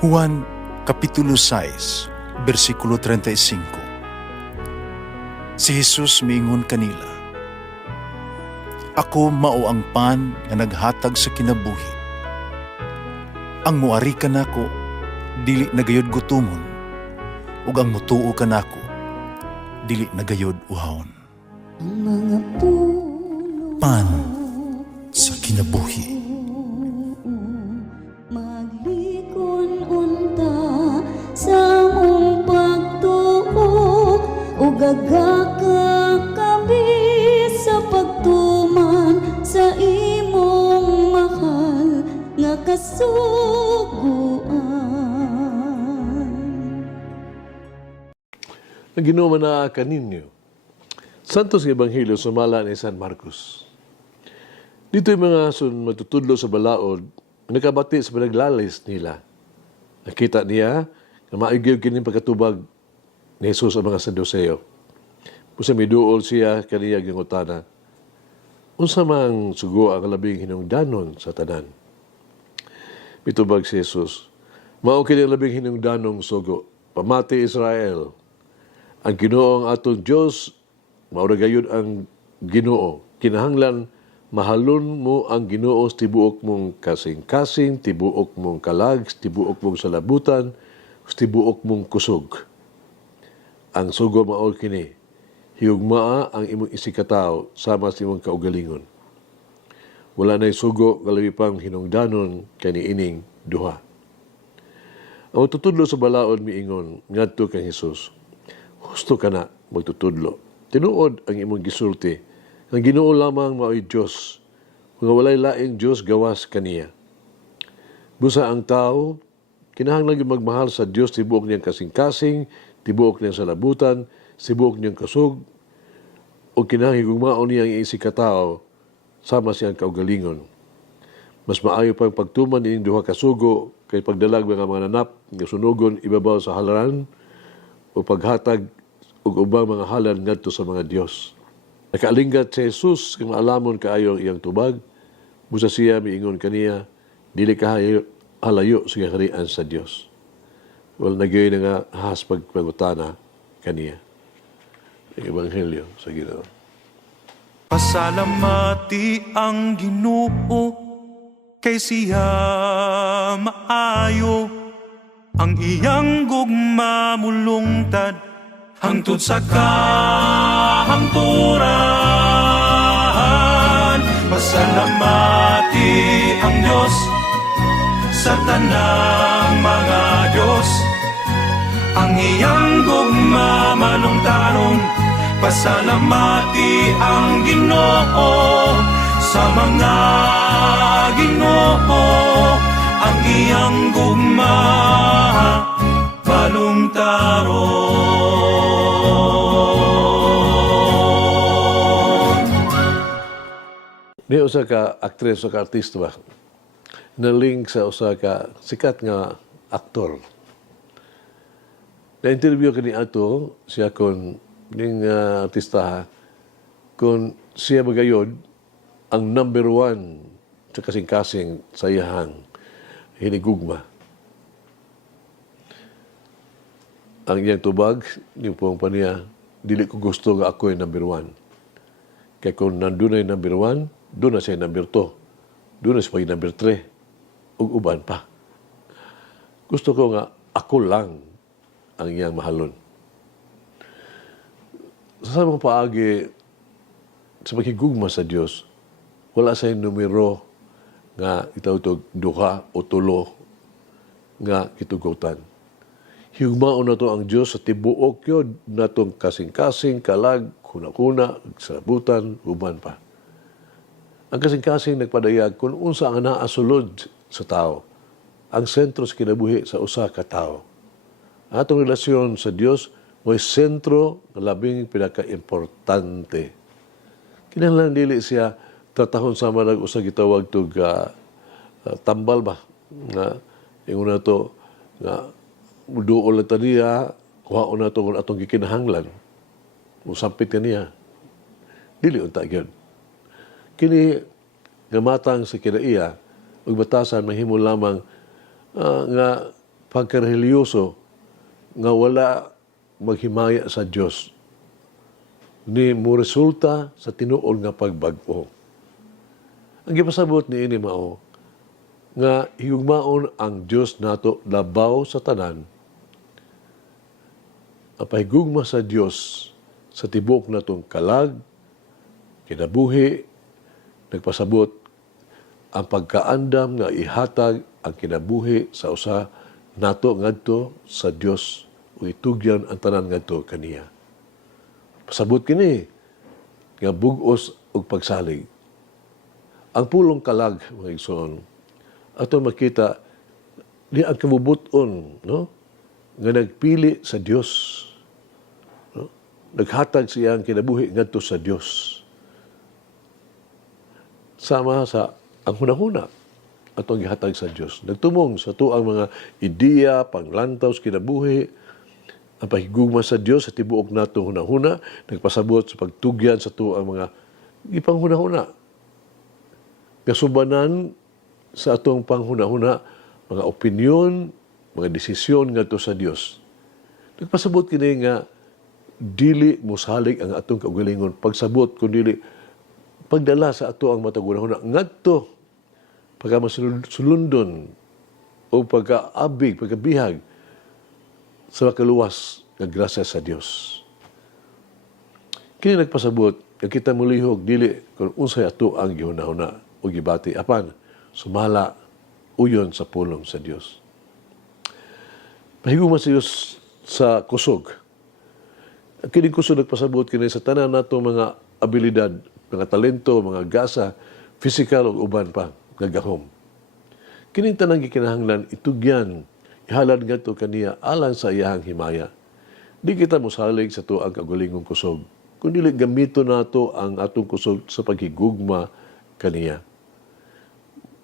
Juan Kapitulo 6, versikulo 35. Si Jesus miingon kanila, "Ako mao ang pan nga naghatag sa kinabuhi. Ang muari kanako dili nagayod gutomon, ug ang mutuo kanako dili nagayod uhawon." Ang mga puno Pan sa kinabuhi. maglikon unta sa mong pagtuo ug gagaka kami sa pagtuman sa imong mahal nga kasuguan. Ang Ginoo na kaninyo. Santos nga Ebanghelyo sumala ni San Marcos. Dito yung mga matutudlo sa balaod, nakabati sa panaglalis nila. Nakita niya na maigil kining pagkatubag ni Jesus ang mga Saduseo. Pusa miduol siya kaniya gingutana. Unsa mang sugo ang labing hinungdanon sa tanan? Mitubag si Jesus, mao kini ang labing hinungdanong sugo. Pamati Israel. Ang Ginoo ang atong Dios, mao ra gayud ang Ginoo. Kinahanglan mahalon mo ang Ginoo sa tibuok mong kasing-kasing, tibuok mong kalag, tibuok mong salabutan, tibuok mong kusog. Ang sugo mao kini, hiyugmaa ang imong isikataw sama sa imong kaugalingon. Wala na'y sugo kalabi pang hinungdanon kaniining duha. Ang tutudlo sa balaod miingon ngadto kang Hesus, husto ka na magtutudlo. Tinuod ang imong gisulti. Ang Ginoo lamang mao'y Diyos. Kung walay laing Diyos, gawas kaniya. Busa ang tao, kinahanglan yung magmahal sa Diyos, tibuok niyang kasing-kasing, tibuok niyang salabutan, tibuok niyang kasug, o kinahanglan gugmaon niyang isikatao, sama siyang kaugalingon. Mas maayo pang pagtuman ining duha kasugo, kay pagdalag mga nanap, nga sunugon, ibabaw sa halaran, o paghatag, ug ubang mga halan ngadto sa mga Diyos. Nakaalinggat si Jesus kung maalamon kaayo ang iyang tubag, busa siya miingon kaniya, dili ka halayo sa kaharian sa Dios. Well, nagyoy na nga has pagpagutana kaniya. Ang Ebanghelyo sa Ginoo. Pasalamati ang Ginoo kay siya maayo, ang iyang gugma mulungtad hangtod sa kahangturan. Pasalamati ang Diyos sa tanang mga Diyos, ang iyang gugma malungtaron. Pasalamati ang Ginoo sa mga Ginoo, ang iyang gugma malungtaron. Ni usa ka aktres o ka artista ba? Na-link sa usa ka sikat nga aktor. Na-interview kani ato siya kon ning artista kung siya magayod ang number 1 sa kasing-kasing sa iyahang hinigugma. Ang iyang tubag, yung pong pa niya, dili ko gusto nga ako yung number 1. Kaya kung nandun na yung number 1, doon na siya yung number 2. Doon na siya yung number 3. Ug uban pa. Gusto ko nga, ako lang ang iyang mahalon. Sa mga paagi, sa makigugma sa Diyos, wala sa numero nga itawag duha o tulo nga kitugutan. Higmaon na to ang Diyos sa tibuok yun na itong kasing-kasing, kalag, kuna-kuna, salabutan, uban pa. Ang kasing-kasing nagpadayag kung unsa ang naasulod sa tao, ang sentro sa kinabuhi sa usa ka tao. Atong relasyon sa Diyos may sentro na labing pinaka-importante. Kinahanglan dili siya tatahon sa marag usa gitawag tug tambal ba nga ingon na to nga muduol na taniya kuhaon na to kung atong gikinahanglan musampit kaniya dili unta gyud kini nga matang sa kinaiya ug batasan mahimo lamang nga pagkareliyoso nga wala maghimaya sa Dios ni mo resulta sa tinuol nga pagbag-o. Ang gipasabot ni ini mao nga higugmaon ang Dios nato labaw sa tanan. Ang pahigugma sa Dios sa tibok natong kalag, kinabuhi, nagpasabot ang pagkaandam nga ihatag ang kinabuhi sa usa nato ngadto sa Dios o itugyan ang tanan ngadto kaniya. Pasabot kini nga bug-os ug pagsalig. Ang pulong kalag, mga igsoon, ato makita di ang kabubuton, no? Nga nagpili sa Dios. No? Naghatag siya ang kinabuhi ngadto sa Dios. Sama sa ang hunahuna atong gihatag sa Dios. Nagtumong sa tuang mga ideya, panglantaw sa kinabuhi, ang pahigugma sa Dios sa tibuok natong hunahuna, nagpasabot sa pagtugyan sa tuang mga ipanghunahuna. Kasubanan sa atong panghunahuna, mga opinyon, mga desisyon ngadto sa Dios. Nagpasabot kini nga dili mosalig ang atong kaugalingon pagsabot kun dili pagdala sa ato ang matag hunahuna ngadto pagka masulundon o pagkaabig, pagkabihag sa makaluwas nga grasya sa Dios. Kini nagpasabot nga kita mulihog dili kung unsay ato ang gihunahuna o gibati apan sumala uyon sa pulong sa Dios. Pahigugma sa Dios sa kusog. Kini kusog nagpasabot kini sa tanan nato mga abilidad, mga talento, mga gasa, physical o uban pa gagahom. Kining tanang gikinahanglan itugyan ihalad ngadto kaniya alang sa iyahang himaya. Di kita mosalig sa tuang kagulingong kusog, kundi gamito nato ang atong kusog sa paghigugma kaniya.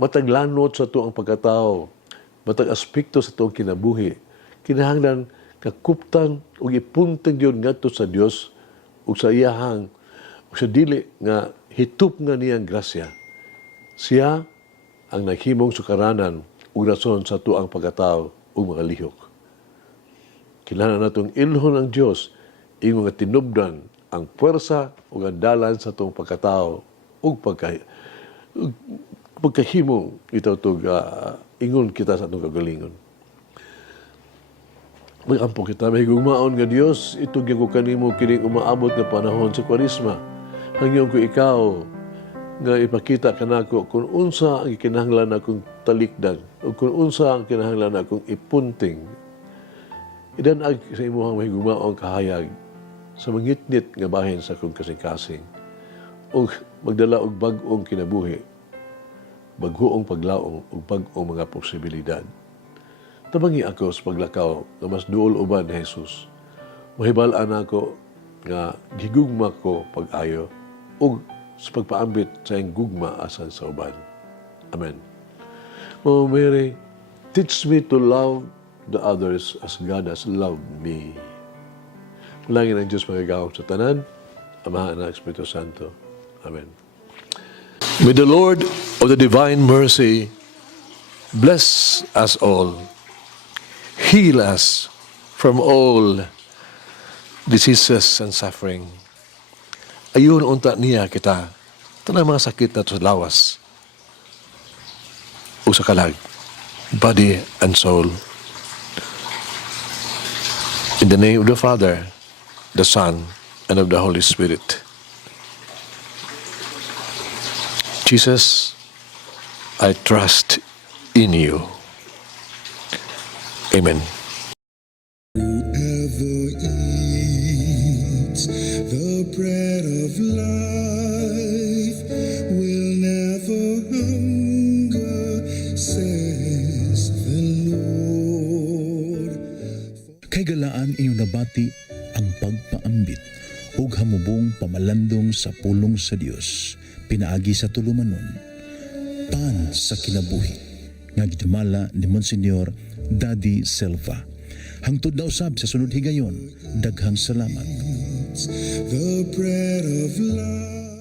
Mataglanot sa tuang pagkatao, matag aspekto sa tuang kinabuhi, kinahanglan kakuptan o ipuntang yun ngadto sa Dios ug sa iyahang ug sa dili nga hitup nga niyang grasya. Siya ang naghimong sukaranan ug rason sa tuang pagkatao ug mga lihok. Kinahanglan natong ilhon ang Dios ingon nga tinubdan ang puwersa ug ang dalan sa tuong pagkatao ug pagkahimong itaw ingon kita sa atong kagalingon. Mag-ampo kita, may gugmaon nga Dios, itugyan ko kanimo kining umaabot nga panahon sa Kwaresma. Hangyon ko ikaw nga ipakita kanako kung unsa ang kinahanglan akong talikdan o kung unsa ang kinahanglan akong ipunting. Idanag sa imuhang may gugmaon kahayag sa mangitnit nga bahin sa akong kasing-kasing o magdala og bag-ong kinabuhi, baghoong paglaong ug bag-ong mga posibilidad. Tabangi ako sa paglakaw na mas duol uban ni Jesus. Mahibalaan ako nga gigugma ko pag-ayo ug sa pagpaambit sa iyang gugma asan sa uban. Amen. Mama Mary, teach me to love the others as God has loved me. Malangin ang Diyos magagawang sa tanan, Ama, Anak, Espiritu Santo. Amen. May the Lord of the divine mercy bless us all, heal us from all diseases and suffering. Ayun unta niya kita, tanang mga sakit na sa lawas o sa kalag, body and soul. In the name of the Father, the Son, and of the Holy Spirit. Jesus, I trust in you. Amen. Whoever eats the bread of life will never hunger, says the Lord. Kay galaan inyong nabati ang pagpaambit ug hamubong pamalandong sa pulong sa Dios pinaagi sa tulumanon pan sa kinabuhi nga gidumala ni Monsignor Daddy Silva. Hangtod na usab sa sunod higayon, daghang salamat. The bread of life.